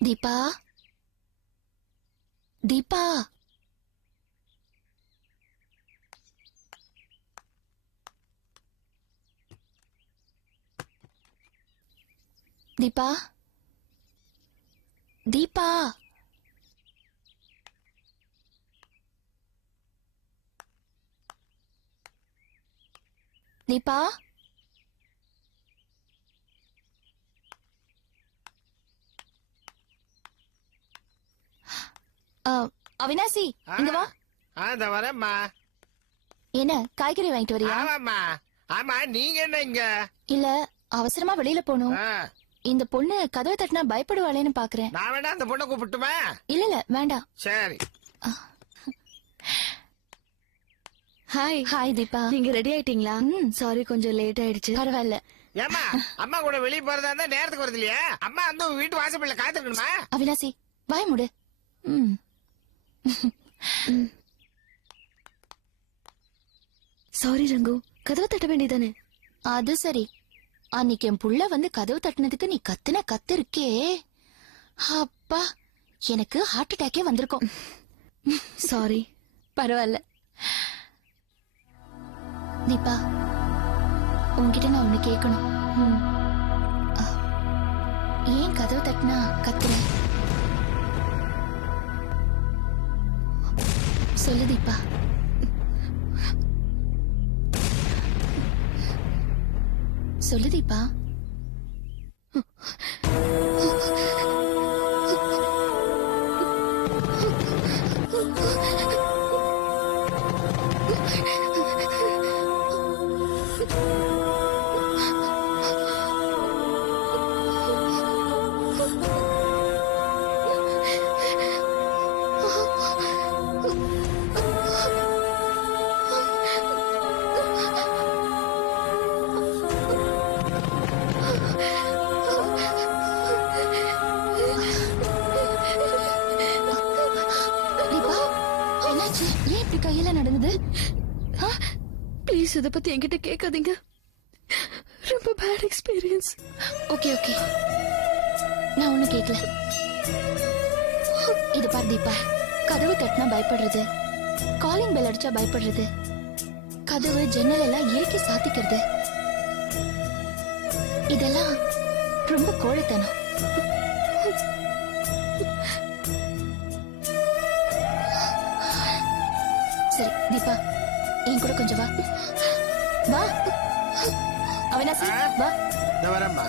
தீபா தீபா தீபா தீபா தீபா அவினாசி இங்க வா. வரேம்மா. என்ன காய்கறி வாங்கிட்டு வரியா? ஆமாம்மா. ஆமா, நீங்க என்ன இங்க? இல்ல, அவசரமா வெளியில போகணும். இந்த பொண்ணு கதவை தட்டினா பயப்படுவாளேன்னு பாக்குறேன். நான் வேணா அந்த பொண்ணை கூப்பிட்டுமா? இல்ல இல்ல வேண்டாம். சரி. ஹாய். ஹாய் தீபா, நீங்க ரெடி ஆயிட்டீங்களா? சாரி, கொஞ்சம் லேட் ஆயிடுச்சு. பரவாயில்ல. ஏமா, அம்மா கூட வெளியே போறதா இருந்தா நேரத்துக்கு வருது இல்லையா? அம்மா வந்து வீட்டு வாசப்படியில காத்துக்கணுமா? அவினாசி வாய் மூடு. சாரி ரங்கு, கதவை தட்ட வேண்டியதானே? அது சரி, அன்னைக்கு என் புள்ள வந்து கதவு தட்டினதுக்கு நீ கத்துன கத்து இருக்கே, அப்பா எனக்கு ஹார்ட் அட்டாக்கே வந்திருக்கும். சாரி. பரவாயில்ல. தீபா, உன்கிட்ட நான் ஒண்ணு கேட்கணும். ஏன் கதவு தட்டினா கத்துற? சொல்லு தீபா. சொல்லு தீபா. கையில நடந்தது. ப்ளீஸ் இத பத்தி என்கிட்ட கேட்காதீங்க. ரொம்ப பேட் எக்ஸ்பீரியன்ஸ். ஓகே ஓகே, நான் ஒண்ணு கேட்கல. இது பார் தீபா, கதவு தட்டினா பயப்படுறது, காலிங் பெல் அடிச்சா பயப்படுறது, கதவு ஜன்னல் எல்லாம் இயற்கை சாத்திக்கிறது, இதெல்லாம் ரொம்ப கோழைத்தனம். சரி தீபா, என் கூட கொஞ்சம் வா. வா அவினாசி, வா. வரேம்மா.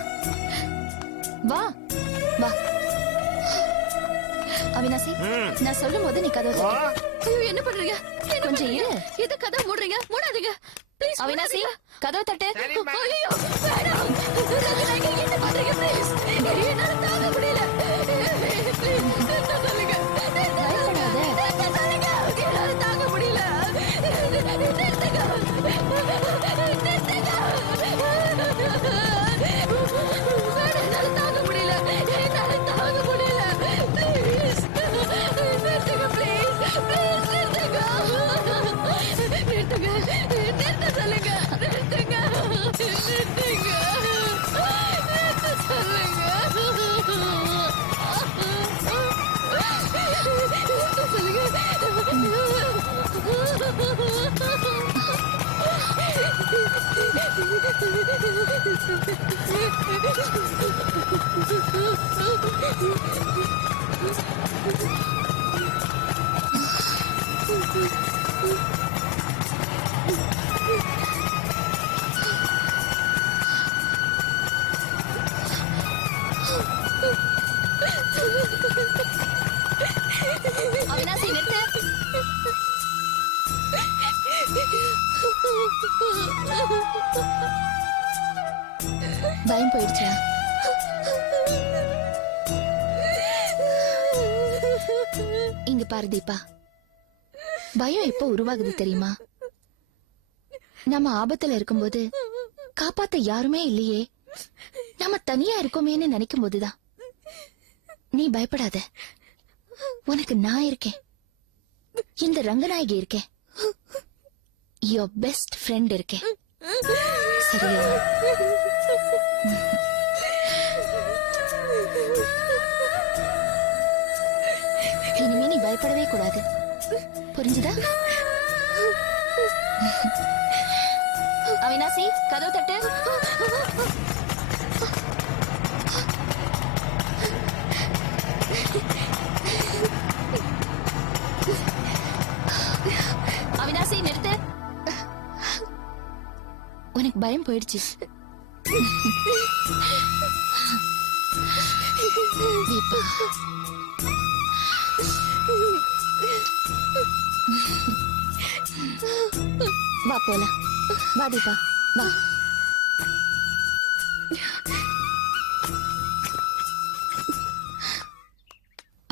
வா வா அவினாசி, நான் சொல்லும் போது நீ கதவு தட்டு. ஐயோ, என்ன பண்றீங்க? கொஞ்சம் இரு. எது கதவு மூடுறீங்க? மூடாதீங்க ப்ளீஸ். அவினாசி, கதவு தட்டு. ஐயோ வேணாம். என்ன பண்றீங்க? ப்ளீஸ், என்னால தாங்க முடியல. ப்ளீஸ் சொல்லுங்க. பயப்படாத. என்னால தாங்க முடியல. நிறுத்துங்க. என்னால தாங்க முடியல. என்னால தாங்க முடியல. ப்ளீஸ் நிறுத்துங்க. ப்ளீஸ் ப்ளீஸ் நிறுத்துங்க. நிறுத்துங்க. நிறுத்த சொல்லுங்க. நிறுத்துங்க. நிறுத்துங்க. நிறுத்த சொல்லுங்க. அவினாசி நிறுத்து. பயம் போயிடுச்சா? இங்க பாரு தீபா, பயம் எப்ப உருவாகுது தெரியுமா? நம்ம ஆபத்துல இருக்கும்போது காப்பாத்த யாருமே இல்லையே, நம்ம தனியா இருக்கோமேன்னு நினைக்கும் போதுதான். நீ பயப்படாத, உனக்கு நான் இருக்கேன். இந்த ரங்கநாயகி இருக்கேன். யோர் பெஸ்ட் ஃப்ரெண்ட் இருக்கேன். சரியா? இனிமே நீ பயப்படவே கூடாது, புரிஞ்சுதா? அவினாசி, கதவு தட்டு. அவினாசி, நிறுத்து. உனக்கு பயம் போயிடுச்சு. தீபா, வா போலாம். வா தீபா, வா.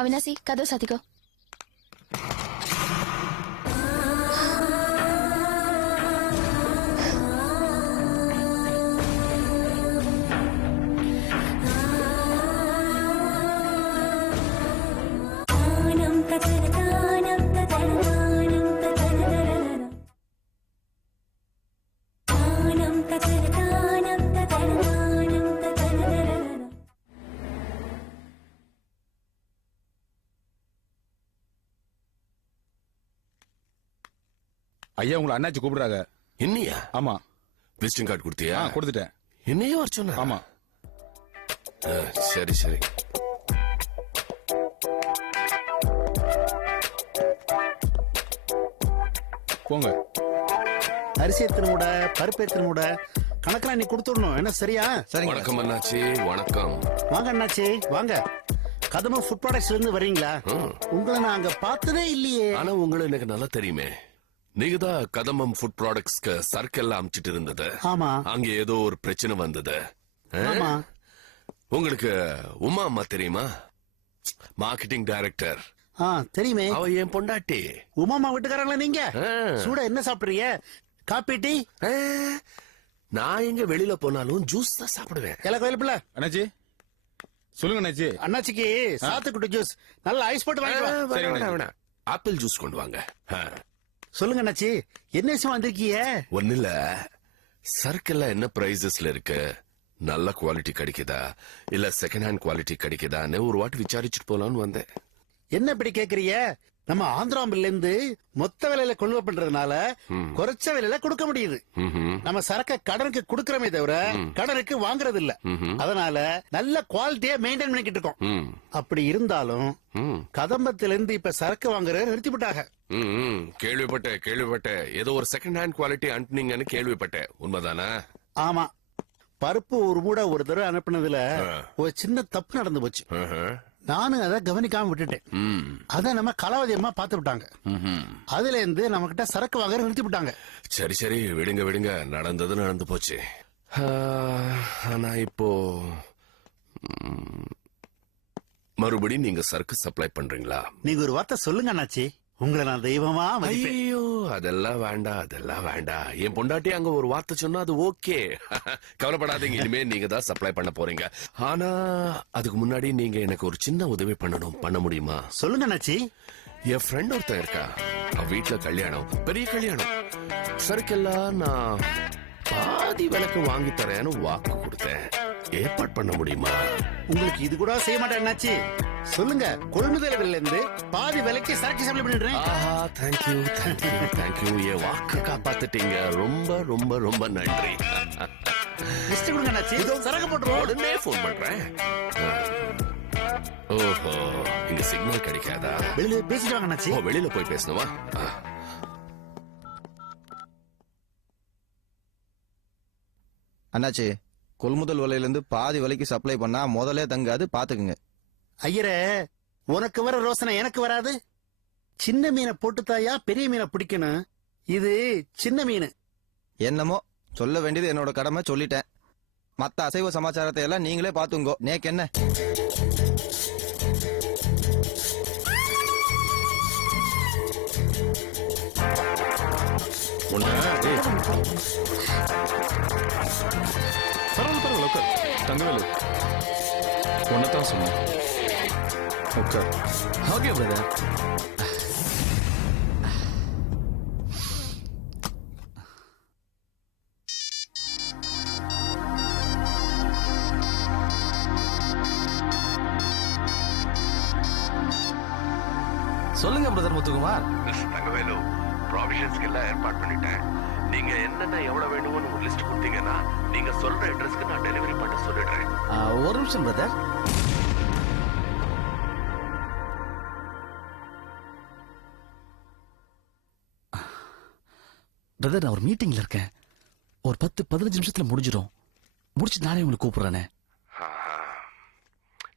அவினாசி, கதவு சாத்திக்கோ. ஐயா, உங்களை அண்ணாச்சி கூப்பிடுறாங்க. என்னையா? ஆமா. விசிட்டிங் கார்டு கொடுத்தியா? கொடுத்துட்டேன். என்னையே வர சொன்ன? ஆமா. சரி சரி. போங்க. அரிசி எத்தனை மூட, பருப்பு எத்தனை மூட, கணக்கெல்லாம் நீ கொடுத்துடணும். என்ன சரியா? வணக்கம் அண்ணாச்சி. வணக்கம். வாங்க அண்ணாச்சி, வாங்க. கதம்ப ஃபுட் ப்ராடக்ட்ஸ்ல இருந்து வர்றீங்களா? உங்களை நான் அங்க பார்த்ததே இல்லையே. ஆனா உங்களை எனக்கு நல்லா தெரியுமே. நீங்க தான் கதம்பம் ஃபுட் ப்ராடக்ட்ஸ்க்கு சர்க்கெல்லாம் அமிச்சிட்டு இருந்தது. ஆமா. அங்க ஏதோ ஒரு பிரச்சனை வந்தது. ஆமா. உங்களுக்கு உமா அம்மா தெரியுமா? Marketing director. தெரியுமே. அவ என் பொண்டாட்டி. உமாமா வீட்டுக்காரங்களா நீங்க? சூட என்ன சாப்பிடுறீங்க? Coffee, tea? நான் எங்க வெளியில போனாலும் ஜூஸ் தான் சாப்பிடுவேன். எல்லா கோயில் பிள்ளை. அண்ணாச்சி, சொல்லுங்க அண்ணாச்சி. அண்ணாச்சிக்கு சாத்துக்குடி ஜூஸ் நல்ல ஐஸ் போட்டு வாங்கிக்கலாம். ஆப்பிள் ஜூஸ் கொண்டு வாங்க. சொல்லுங்க அண்ணாச்சி, என்ன விஷயம் வந்திருக்கீங்க? ஒண்ணு இல்ல, சர்க்கெல்லாம் என்ன பிரைசஸ்ல இருக்கு, நல்ல குவாலிட்டி கிடைக்குதா இல்ல செகண்ட் ஹேண்ட் குவாலிட்டி கிடைக்குதான்னு ஒரு வாட்டி விசாரிச்சுட்டு போலான்னு வந்தேன். என்ன இப்படி கேக்குறீங்க? நம்ம ஆந்திராமில்ல இருந்து மொத்த விலையில கொள்வ பண்றதுனால குறைச்ச விலையில கொடுக்க முடியுது. நம்ம சரக்க கடனுக்கு கொடுக்கறமே தவிர கடனுக்கு வாங்குறது இல்ல. அதனால நல்ல குவாலிட்டியா மெயின்டைன் பண்ணிக்கிட்டு இருக்கோம். அப்படி இருந்தாலும் கதம்பத்துல இருந்து இப்ப சரக்கு வாங்குறத நிறுத்தி விட்டாங்க. கேள்விப்பட்டேன். ஏதோ ஒரு செகண்ட் ஹேண்ட் குவாலிட்டி அனுப்புனீங்கன்னு கேள்விப்பட்டேன். உண்மைதானா? ஆமா. பருப்பு ஒரு மூட ஒரு தடவை அனுப்புனதுல ஒரு சின்ன தப்பு நடந்து போச்சு. நானும் அதை கவனிக்காம விட்டுட்டேன். அத நம்ம கலாவதியமா பாத்து விட்டாங்க. அதுல இருந்து நம்ம கிட்ட சரக்கு வாங்குற நிறுத்தி விட்டாங்க. சரி விடுங்க. நடந்தது நடந்து போச்சு. ஆனா இப்போ மறுபடியும் நீங்க சரக்கு சப்ளை பண்றீங்களா? நீங்க ஒரு வார்த்தை சொல்லுங்க அண்ணாச்சி, உங்களை நான் தெய்வமா மதிப்பேன். ஐயோ, அதெல்லாம் வேண்டாம். என் பொண்டாட்டி அங்க ஒரு வார்த்தை சொன்னா அது ஓகே. கவலைப்படாதீங்க, இனிமே நீங்க தான் சப்ளை பண்ண போறீங்க. ஆனா அதுக்கு முன்னாடி நீங்க எனக்கு ஒரு சின்ன உதவி பண்ண முடியுமா? சொல்லுங்க அண்ணாச்சி. என் ஃப்ரெண்ட் ஒருத்தன் இருக்கா, அவ வீட்டுல கல்யாணம், பெரிய கல்யாணம். சரக்கெல்லாம் நான் பாதி விலைக்கு வாங்கி தரேன்னு வாக்கு கொடுத்தேன். ஏற்பாடு பண்ண முடியுமா? உங்களுக்கு இது கூட செய்ய மாட்டேன் அண்ணாச்சி. சொல்லுங்க, கொள்முதல் விலையில இருந்து பாதி விலைக்கு சரக்கு சப்ளை பண்ணிடுறேன். தேங்க்யூ. என் வாக்கு காப்பாத்திட்டீங்க. ரொம்ப நன்றி. லிஸ்ட் கொடுங்க அண்ணாச்சி, சரக்கு போட்டுருவோம். உடனே போன் பண்றேன். ஓஹோ, இங்க சிக்னல் கிடைக்காதா? வெளியில பேசிட்டு வாங்க அண்ணாச்சி. வெளியில போய் பேசணுமா? அண்ணாச்சி, கொள்முதல் விலையிலிருந்து பாதி விலைக்கு சப்ளை பண்ணா முதலே தங்காது, பாத்துக்குங்க. ஐயரே, உனக்கு வர ரோசனை எனக்கு வராது. சின்ன மீனை போட்டுத்தாயா பெரிய மீனை பிடிக்கணும். இது சின்ன மீன். என்னமோ சொல்ல வேண்டியது என்னோட கடமை, சொல்லிட்டேன். மத்த அசைவ சமாச்சாரத்தை எல்லாம் நீங்களே பாத்துங்கோ. நேக்கு என்ன? பரவாயில்ல உட்கார். தங்கவேலு, ஒன்னதான் சொன்னேன். உட்கார். Okay brother. Brother Muthukumar. Thangavelu, ப்ராவிஷன்ஸ்க்கு எல்லாம் ஏற்பாடு பண்ணிட்டேன். நீங்க என்னென்ன எவ்வளவு வேணும்னு ஒரு லிஸ்ட் கொடுத்தீங்கன்னா நீங்க சொல்ற அட்ரஸ்க்கு நான் டெலிவரி பண்ண சொல்லிடுறேன். ஒரு நிமிஷம் பிரதர். பிரதர், நான் ஒரு மீட்டிங்ல இருக்கேன். ஒரு 10-15 நிமிஷத்துல முடிஞ்சிடும். முடிச்சு நானே உங்களுக்கு கூப்பிடுறேனே.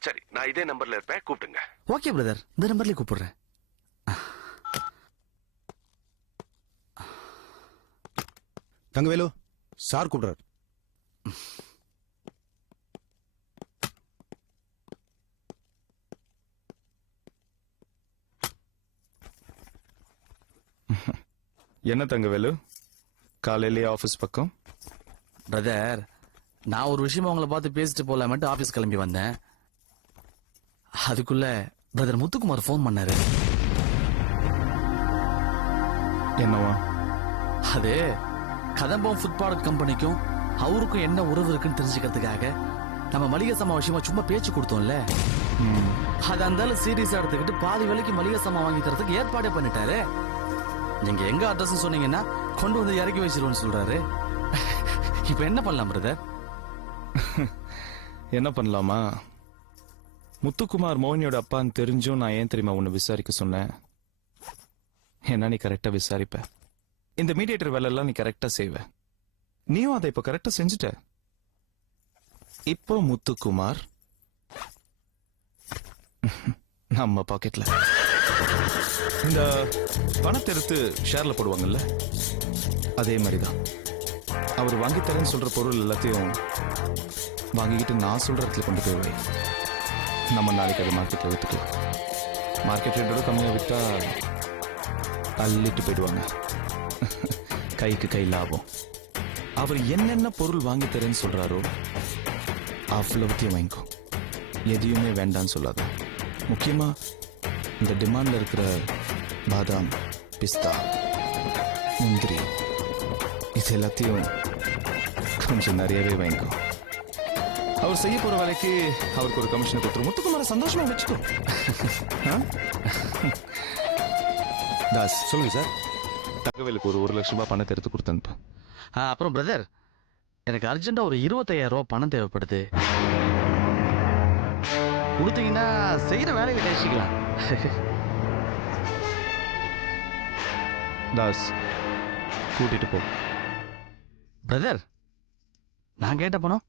சரி, நான் இதே நம்பர்ல இருப்பேன், கூப்பிடுங்க. ஓகே பிரதர், இந்த நம்பர்லயே கூப்பிடுறேன். தங்கவேலு, சார் கூப்பிடுறாரு. என்ன தங்கவேலு, காலையிலேயே ஆபீஸ் பக்கம்? பிரதர், நான் ஒரு விஷயமா உங்களை பார்த்து பேசிட்டு போலாமட்டு ஆபீஸ் கிளம்பி வந்தேன். அதுக்குள்ள பிரதர் முத்துக்குமார் ஃபோன் பண்ணாரு. என்னவா? அது கதம்பம் ஃபுட் ப்ராடக்ட் கம்பெனிக்கும் அவருக்கும் என்ன உறவு இருக்குன்னு தெரிஞ்சுக்கிறதுக்காக நம்ம மளிகை சாமான் விஷயமா சும்மா பேச்சு கொடுத்தோம்ல, அது அந்த சீரியஸா எடுத்துக்கிட்டு பாதி விலைக்கு மளிகை சாமான் வாங்கி தரதுக்கு ஏற்பாடே பண்ணிட்டாரு. நீங்க எங்க அட்ரஸ் சொன்னீங்கன்னா கொண்டு வந்து இறக்கி வச்சிருவோம்னு சொல்றாரு. இப்ப என்ன பண்ணலாம் பிரதர்? என்ன பண்ணலாமா? முத்துக்குமார் மோகனியோட அப்பான்னு தெரிஞ்சும் நான் ஏன் தெரியுமா உன்னை விசாரிக்க சொன்னேன்? என்ன, நீ கரெக்டா விசாரிப்ப, இந்த மீடியேட்டர் வேலை எல்லாம் நீ கரெக்டா செய்வ. நீயும் அதை இப்ப கரெக்டா செஞ்சுட்ட. இப்போ முத்துக்குமார் நம்ம பாக்கெட்ல. இந்த பணத்தை எடுத்து ஷேர்ல போடுவாங்கல்ல, அதே மாதிரிதான் அவர் வாங்கி தரேன்னு சொல்ற பொருள் எல்லாத்தையும் வாங்கிக்கிட்டு நான் சொல்ற இடத்துல கொண்டு போய் வை. நம்ம நாளைக்கு அதை மார்க்கெட்ல வித்துக்கலாம். மார்க்கெட் ரேட்டோட கம்மியா வித்தா அள்ளிட்டு போயிடுவாங்க. கைக்கு கை லாபம். அவர் என்னென்ன பொருள் வாங்கி தரேன்னு சொல்றாரோ அவ்வளவுத்தையும் வாங்கிக்கோ. எதையுமே வேண்டான்னு சொல்லாத. முக்கியமா இந்த டிமாண்ட்ல இருக்கிற பாதாம், பிஸ்தா, முந்திரி இது எல்லாத்தையும் கொஞ்சம் நிறையவே வாங்கிக்கோ. அவர் செய்ய போற வேலைக்கு அவருக்கு ஒரு கமிஷன் கொடுத்துரும். முத்துக்குமார சந்தோஷமா வச்சுக்கோ. தாஸ், சொல்லுங்க சார். தகவலுக்கு ஒரு 1 லட்சம் ரூபாய் பணத்தை எடுத்து கொடுத்தேன். அப்புறம் பிரதர், எனக்கு அர்ஜென்டா ஒரு 25,000 ரூபாய் பணம் தேவைப்படுது. கொடுத்தீங்கன்னா செய்யற வேலையில கழிச்சிக்கலாம். தாஸ், கூட்டிட்டு போ. பிரதர், நான் கேட்ட பணம்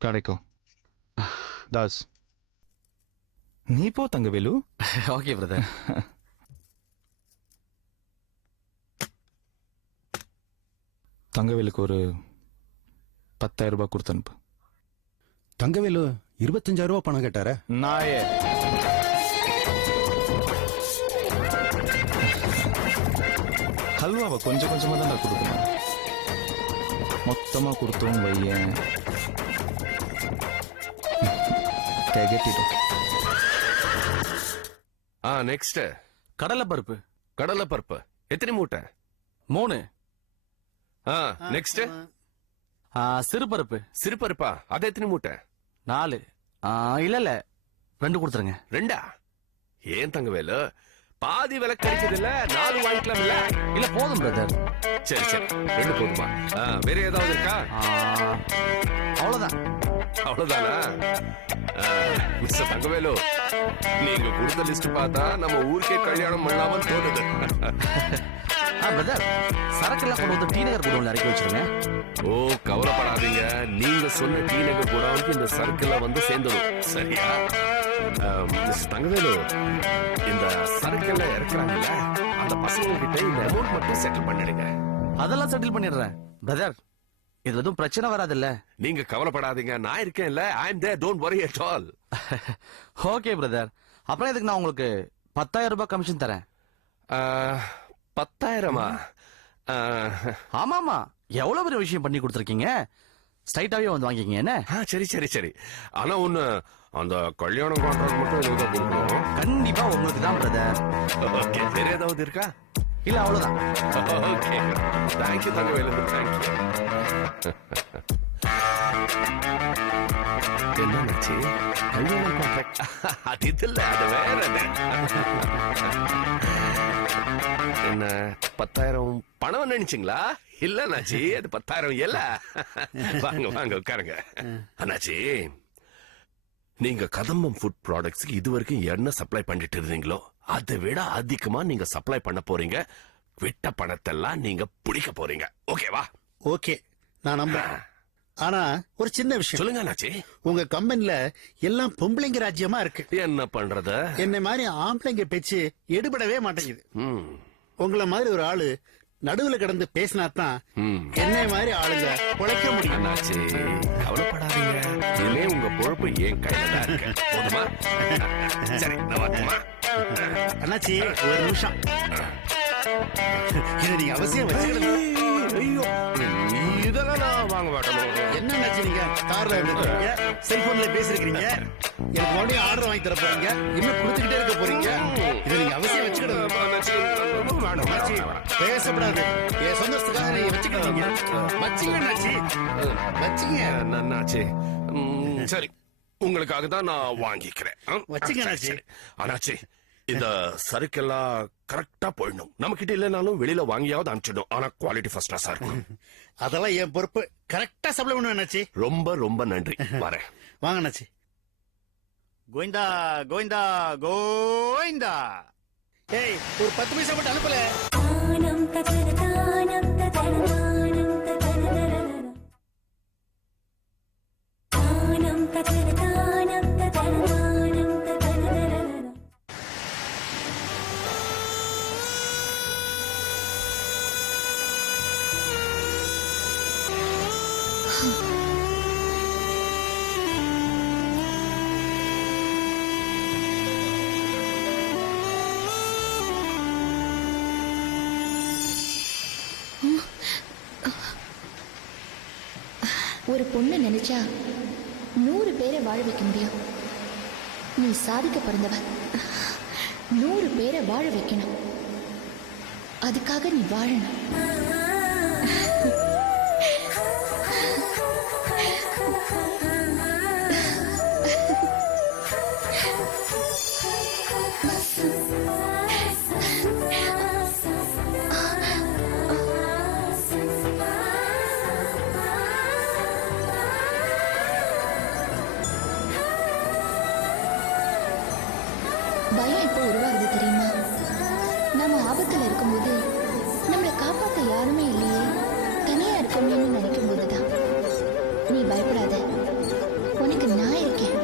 கிடைக்கும். தாஸ், நீ போ தங்கவேலு. Okay brother. தங்கவேலுக்கு ஒரு 10,000 ரூபாய் கொடுத்து அனுப்பு. தங்கவேலு 25,000 ரூபாய் பணம் கேட்டார. நாயே, ஹல்வாவை கொஞ்சம் கொஞ்சமா தான் நான் கொடுக்கணும். மொத்தமா கொடுத்தோம் வையன், திகட்டிடும். நெக்ஸ்ட் கடலை பருப்பு. கடலை பருப்பு எத்தனை மூட்டை? 3. நெக்ஸ்ட் சிறுபருப்பு. சிறுபருப்பா, அது எத்தனை மூட்டை? 4. இல்ல 2 கொடுத்துருங்க. 2? ஏன் தங்கவேலு, பாதி விலை கிடைச்சது இல்ல, 4 வாங்கிக்கலாம் இல்ல? இல்ல போதும் பிரதர். சரி சரி, 2 போதுமா? வேற ஏதாவது இருக்கா? அவ்வளவுதான். அவ்வளவுதானா? மிஸ்டர் தங்கவேலு, நீங்க கொடுத்த லிஸ்ட் பார்த்தா நம்ம ஊருக்கே கல்யாணம் பண்ணலாமன்னு தோணுது. பிரதர், சரக்கெல்லாம் கொண்டு வந்து டி நகர் குடோன்ல இறக்கி வச்சிருங்க. ஓ, கவலைப்படாதீங்க, நீங்க சொன்ன டி நகர் குடோனுக்கு இந்த சரக்கெல்லாம் வந்து சேர்ந்துடும். சரியா? மிஸ்டர் தங்கவேலு, இந்த சரக்கெல்லாம் இறக்குறாங்கல்ல, அந்த பசங்க கிட்ட இந்த அமௌண்ட் மட்டும் செட்டில் பண்ணிடுங்க. அதெல்லாம் செட்டில் பண்ணிடுறேன் பிரதர். இதுல எதுவும் பிரச்சனை வராதுல்ல? நீங்க கவலைப்படாதீங்க, நான் இருக்கேன்ல. I am there, don't worry at all. Okay brother. அப்புறம் இதுக்கு நான் உங்களுக்கு 10,000 ரூபாய் கமிஷன் தரேன். 10,000-மா? ஆமாமா, எவ்வளவு பெரிய விஷயம் பண்ணி கொடுத்துருக்கீங்க. ஸ்ட்ரைட்டாவே வந்து வாங்கிக்கீங்க என்ன? சரி சரி சரி. ஆனா ஒண்ணு, அந்த கல்யாணம் கான்ட்ராக்ட் மட்டும் ஏதாவது கொடுக்கணும். கண்டிப்பா உங்களுக்கு தான் பிரதர். ஓகே, வேற ஏதாவது இருக்கா? இல்ல அவ்வளவுதான். Okay, thank you Thangavelu, thank you. என்னாச்சு கல்யாணம் கான்ட்ராக்ட் அது இல்ல அது வேற என்ன 10,000 பணம் நினைச்சீங்களா இல்ல அண்ணாச்சி அது 10,000 இல்ல வாங்க வாங்க உட்காருங்க அண்ணாச்சி நீங்க கதம்பம் ஃபுட் ப்ராடக்ட்ஸ்க்கு இதுவரைக்கும் என்ன சப்ளை பண்ணிட்டு இருந்தீங்களோ அதை விட அதிகமா நீங்க சப்ளை பண்ண போறீங்க விட்ட பணத்தெல்லாம் நீங்க பிடிக்க போறீங்க ஓகேவா ஓகே நான் நம்புறேன் ஆனா ஒரு சின்ன விஷயம் சொல்லுங்க அண்ணாச்சி உங்க கம்பெனில எல்லாம் பொம்பளைங்க ராஜ்யமா இருக்கு என்ன பண்றது என்ன மாதிரி ஆம்பளைங்க பேச்சு எடுபடவே மாட்டேங்குது உங்களை மாதிரி ஒரு ஆளு நடுவுல கிடந்து பேசினாதான் என்ன மாதிரி ஆளுங்க உழைக்க முடியும் அண்ணாச்சி கவலைப்படாதீங்க இனிமே உங்க பொறுப்பு ஏன் கையில தான் இருக்கு போதுமா சரி நான் வரட்டுமா அண்ணாச்சி ஒரு நிமிஷம் இதை நீங்க அவசியம் வச்சுக்கணும் ஐயோ இதெல்லாம் நான் வாங்க மாட்டேன் என்ன அண்ணாச்சி நீங்க கார்ல இருந்துருக்கீங்க செல்போன்ல பேசிருக்கீங்க எனக்கு மறுபடியும் ஆர்டர் வாங்கி தர போறீங்க இன்னும் கொடுத்துக்கிட்டே இருக்க போறீங்க இதை நீங்க அவசியம் வச்சுக்கணும் அண்ணாச்சி பேசப்படாது என் சந்தோஷத்துக்காக நீங்க வச்சுக்கிறீங்க வச்சுங்க அண்ணாச்சி வச்சுங்க அண்ணாச்சி சரி உங்களுக்காக தான் நான் வாங்கிக்கிறேன் வச்சுங்க அண்ணாச்சி. சரி. அண்ணாச்சி இந்த சரக்கெல்லாம் கரெக்டா போயிடணும் நம்ம கிட்ட இல்லைனாலும் வெளியில வாங்கியாவது அனுப்பிச்சிடும் ஆனா குவாலிட்டி ஃபர்ஸ்ட் கிளாஸா இருக்கணும் அதெல்லாம் என் பொறுப்பு கரெக்டா சப்ளை பண்ணுவேன் அண்ணாச்சி ரொம்ப ரொம்ப நன்றி வரேன் வாங்க அண்ணாச்சி கோவிந்தா கோவிந்தா கோவிந்தா ஏய் ஒரு 10 பைசா மட்டும் அனுப்பல ஒரு பொண்ணு நினைச்சா 100 பேரை வாழ வைக்க முடியும். நீ சாதிக்க பிறந்தவ 100 பேரை வாழ வைக்கணும். அதுக்காக நீ வாழணும். பயம் எப்போ உருவாகுது தெரியுமா? நம்ம ஆபத்துல இருக்கும்போது நம்மளை காப்பாத்த யாருமே இல்லையே, தனியா இருக்கோம்னு நினைக்கும் போதுதான். நீ பயப்படாத, உனக்கு நான் இருக்கேன்.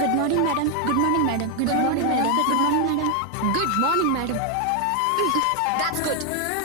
Good morning, madam. Good morning, madam. Good morning, madam. Good morning, madam. Good morning, madam. That's good.